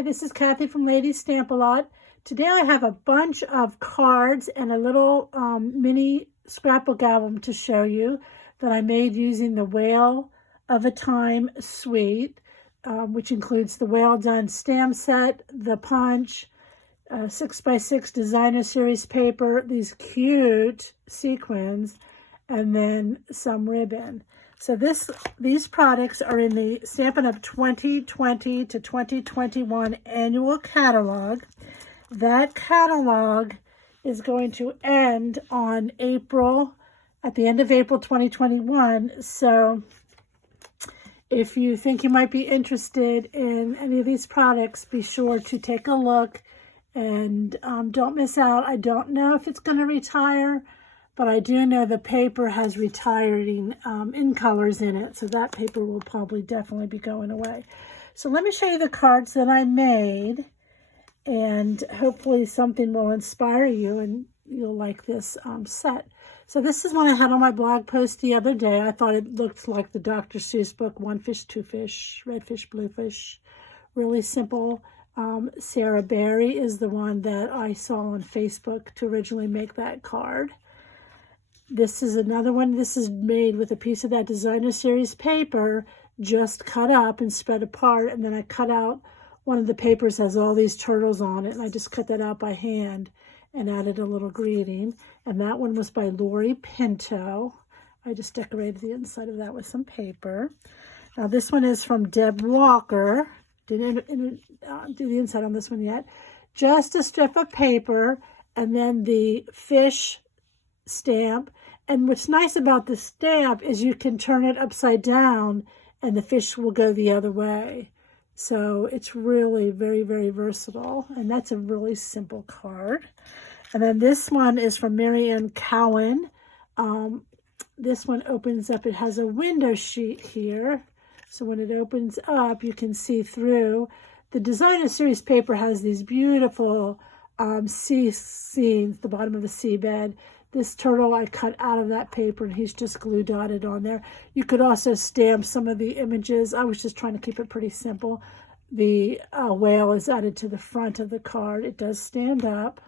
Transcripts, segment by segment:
Hi, this is Kathy from Lady Stamp-A-Lot. Today I have a bunch of cards and a little mini scrapbook album to show you that I made using the Whale of a Time suite, which includes the Whale Done stamp set, the punch, 6x6 designer series paper, these cute sequins, and then some ribbon. So these products are in the Stampin' Up! 2020 to 2021 annual catalog. That catalog is going to end on at the end of April 2021. So if you think you might be interested in any of these products, be sure to take a look and don't miss out. I don't know if it's going to retire, but I do know the paper has retiring in colors in it, so that paper will probably definitely be going away. So let me show you the cards that I made, and hopefully something will inspire you and you'll like this set. So this is one I had on my blog post the other day. I thought it looked like the Dr. Seuss book, One Fish, Two Fish, Red Fish, Blue Fish. Really simple. Sarah Berry is the one that I saw on Facebook to originally make that card. This is another one. This is made with a piece of that designer series paper, just cut up and spread apart. And then I cut out one of the papers that has all these turtles on it. And I just cut that out by hand and added a little greeting. And that one was by Lori Pinto. I just decorated the inside of that with some paper. Now this one is from Deb Walker. Didn't do the inside on this one yet. Just a strip of paper and then the fish stamp. And what's nice about the stamp is you can turn it upside down and the fish will go the other way. So it's really very, very versatile. And that's a really simple card. And then this one is from Marianne Cowan. This one opens up. It has a window sheet here. So when it opens up, you can see through. The designer series paper has these beautiful sea scenes, the bottom of the seabed. This turtle I cut out of that paper, and he's just glue dotted on there. You could also stamp some of the images. I was just trying to keep it pretty simple. The whale is added to the front of the card. It does stand up.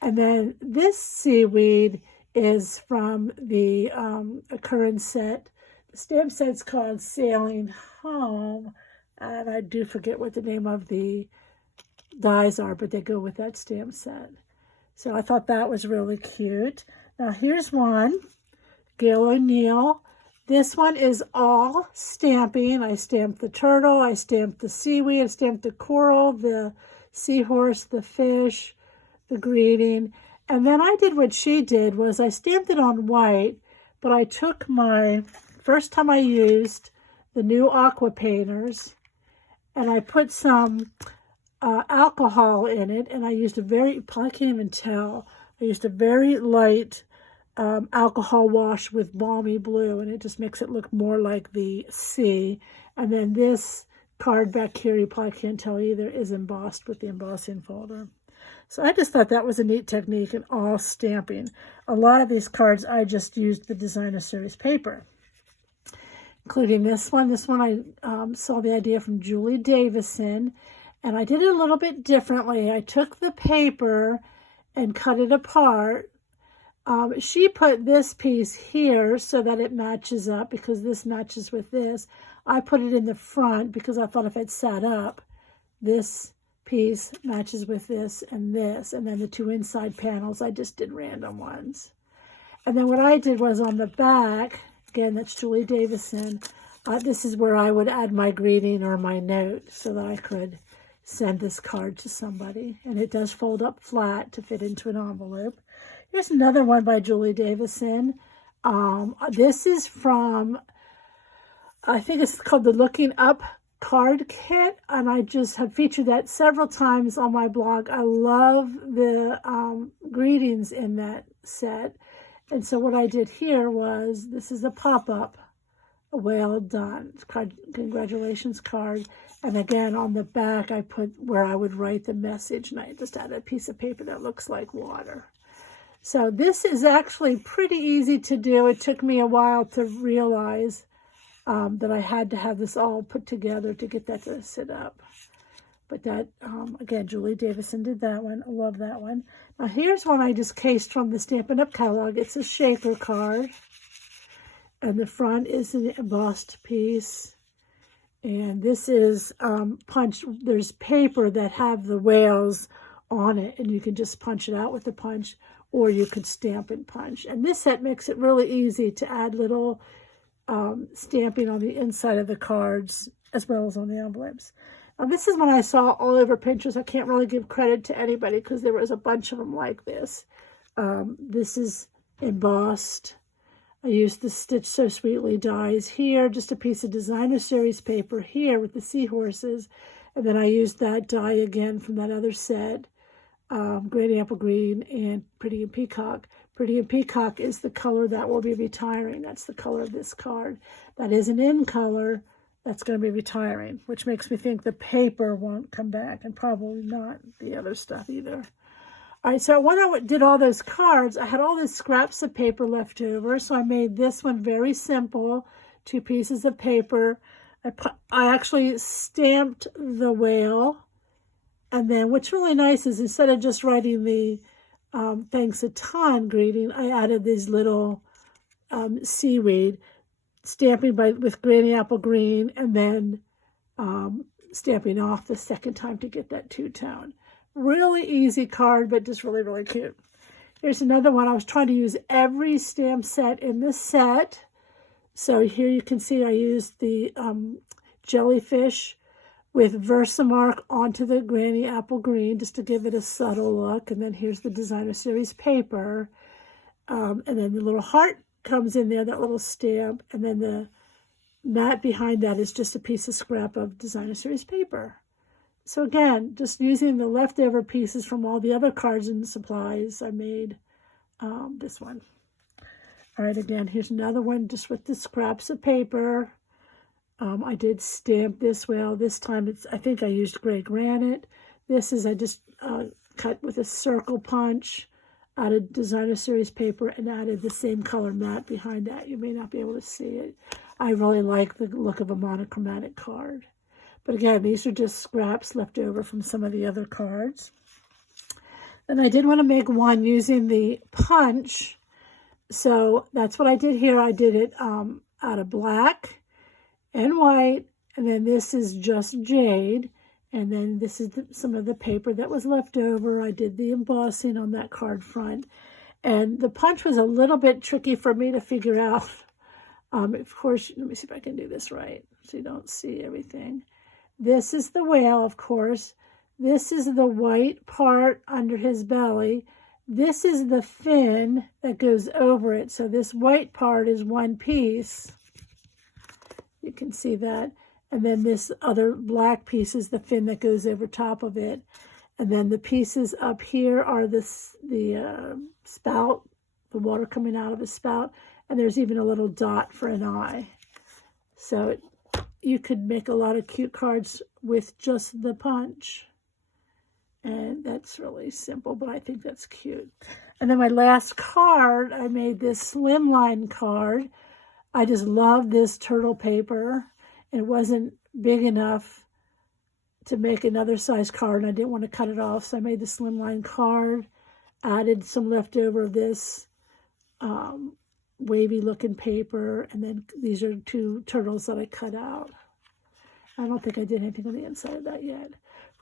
And then this seaweed is from the occurrence set. The stamp set's called Sailing Home. And I do forget what the name of the dies are, but they go with that stamp set. So I thought that was really cute. Now here's one, Gail O'Neill. This one is all stamping. I stamped the turtle, I stamped the seaweed, I stamped the coral, the seahorse, the fish, the greeting. And then I did what she did was I stamped it on white, but I took first time I used the new aqua painters and I put some alcohol in it, and I used you probably can't even tell, I used a very light alcohol wash with balmy blue, and it just makes it look more like the sea. And then this card back here, you probably can't tell either, is embossed with the embossing folder. So I just thought that was a neat technique in all stamping. A lot of these cards, I just used the designer series paper, including this one. This one I saw the idea from Julie Davison. And I did it a little bit differently. I took the paper and cut it apart. She put this piece here so that it matches up because this matches with this. I put it in the front because I thought if it sat up, this piece matches with this. And then the two inside panels, I just did random ones. And then what I did was on the back, again, that's Julie Davison. This is where I would add my greeting or my note so that I could send this card to somebody. And it does fold up flat to fit into an envelope. Here's another one by Julie Davison. This is from, I think it's called the Looking Up card kit, and I just have featured that several times on my blog. I love the greetings in that set. And so what I did here was, this is a pop-up, Well Done, congratulations card. And again, on the back, I put where I would write the message, and I just added a piece of paper that looks like water. So this is actually pretty easy to do. It took me a while to realize that I had to have this all put together to get that to sit up. But that, again, Julie Davison did that one. I love that one. Now, here's one I just cased from the Stampin' Up! Catalog. It's a shaker card. And the front is an embossed piece. And this is punched. There's paper that have the whales on it, and you can just punch it out with the punch, or you could stamp and punch. And this set makes it really easy to add little stamping on the inside of the cards as well as on the envelopes. Now, this is one I saw all over Pinterest. I can't really give credit to anybody because there was a bunch of them like this. This is embossed. I used the Stitch So Sweetly dies here, just a piece of Designer Series paper here with the seahorses. And then I used that die again from that other set, Granny Apple Green and Pretty in Peacock. Pretty in Peacock is the color that will be retiring. That's the color of this card. That is an in color that's going to be retiring, which makes me think the paper won't come back, and probably not the other stuff either. All right, so when I did all those cards, I had all these scraps of paper left over, so I made this one very simple, 2 pieces of paper. I actually stamped the whale, and then what's really nice is instead of just writing the thanks a ton greeting, I added these little seaweed, stamping with Granny Apple Green, and then stamping off the second time to get that two-tone. Really easy card, but just really, really cute. Here's another one. I was trying to use every stamp set in this set. So here you can see I used the jellyfish with Versamark onto the Granny Apple Green just to give it a subtle look. And then here's the Designer Series paper. And then the little heart comes in there, that little stamp. And then the mat behind that is just a piece of scrap of Designer Series paper. So again, just using the leftover pieces from all the other cards and supplies, I made this one. All right, again, here's another one just with the scraps of paper. I did stamp this whale. This time, I think I used gray granite. This is, I just cut with a circle punch, added Designer Series paper, and added the same color mat behind that. You may not be able to see it. I really like the look of a monochromatic card. But again, these are just scraps left over from some of the other cards. And I did want to make one using the punch. So that's what I did here. I did it out of black and white. And then this is just jade. And then this is some of the paper that was left over. I did the embossing on that card front. And the punch was a little bit tricky for me to figure out. Of course, let me see if I can do this right so you don't see everything. This is the whale, of course. This is the white part under his belly. This is the fin that goes over it. So this white part is one piece. You can see that. And then this other black piece is the fin that goes over top of it. And then the pieces up here are the spout, the water coming out of the spout. And there's even a little dot for an eye. So you could make a lot of cute cards with just the punch. And that's really simple, but I think that's cute. And then my last card, I made this slimline card. I just love this turtle paper. It wasn't big enough to make another size card, and I didn't want to cut it off, so I made the slimline card, added some leftover of this wavy looking paper, and then these are 2 turtles that I cut out. I don't think I did anything on the inside of that yet.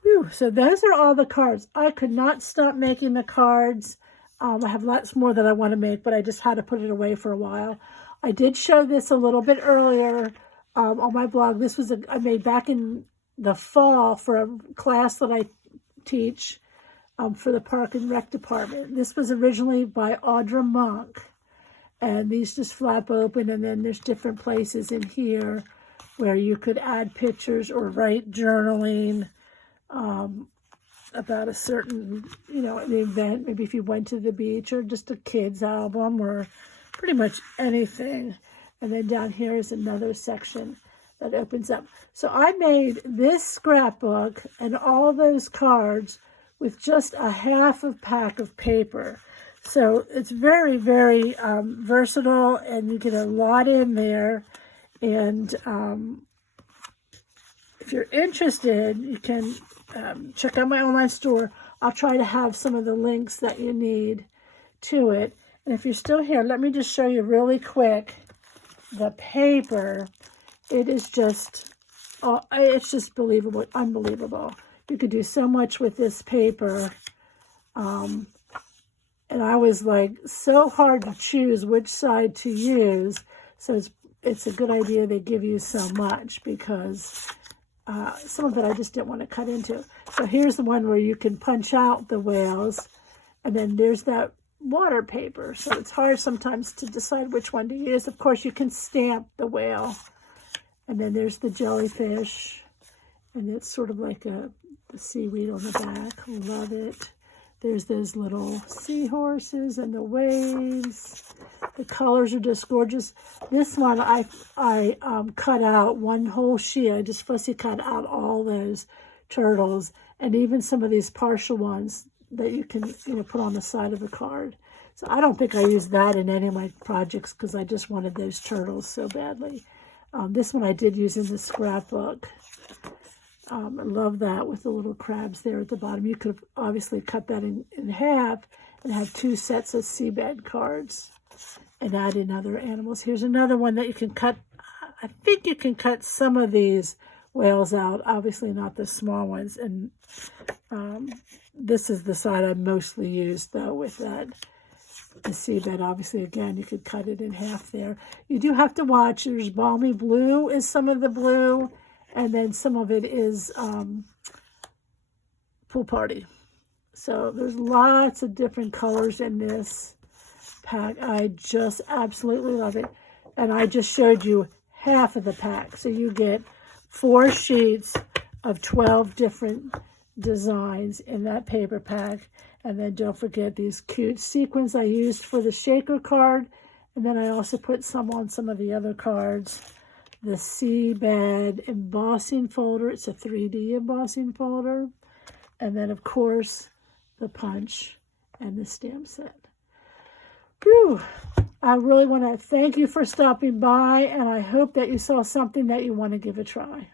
Whew, so those are all the cards. I could not stop making the cards. I have lots more that I want to make, but I just had to put it away for a while. I did show this a little bit earlier on my blog. This was I made back in the fall for a class that I teach for the Park and Rec department. This was originally by Audra Monk. And these just flap open, and then there's different places in here where you could add pictures or write journaling about a certain, an event, maybe if you went to the beach, or just a kid's album, or pretty much anything. And then down here is another section that opens up. So I made this scrapbook and all those cards with just a half a pack of paper. So it's very, very versatile, and you get a lot in there. And if you're interested, you can check out my online store. I'll try to have some of the links that you need to it. And if you're still here, let me just show you really quick the paper. It is just, it's just believable, unbelievable. You could do so much with this paper. And I was like, so hard to choose which side to use. So it's a good idea they give you so much, because some of it I just didn't want to cut into. So here's the one where you can punch out the whales, and then there's that water paper. So it's hard sometimes to decide which one to use. Of course, you can stamp the whale, and then there's the jellyfish, and it's sort of like the seaweed on the back. Love it. There's those little seahorses and the waves. The colors are just gorgeous. This one, I cut out one whole sheet. I just fussy cut out all those turtles, and even some of these partial ones that you can put on the side of the card. So I don't think I used that in any of my projects, because I just wanted those turtles so badly. This one I did use in the scrapbook. I love that with the little crabs there at the bottom. You could have obviously cut that in half and have 2 sets of seabed cards and add in other animals. Here's another one that you can cut. I think you can cut some of these whales out, obviously not the small ones. And this is the side I mostly used, though, with that. The seabed, obviously, again, you could cut it in half there. You do have to watch. There's balmy blue is some of the blue, and then some of it is Pool Party. So there's lots of different colors in this pack. I just absolutely love it. And I just showed you half of the pack. So you get 4 sheets of 12 different designs in that paper pack. And then don't forget these cute sequins I used for the shaker card. And then I also put some on some of the other cards. The seabed embossing folder. It's a 3D embossing folder. And then, of course, the punch and the stamp set. Whew. I really want to thank you for stopping by, and I hope that you saw something that you want to give a try.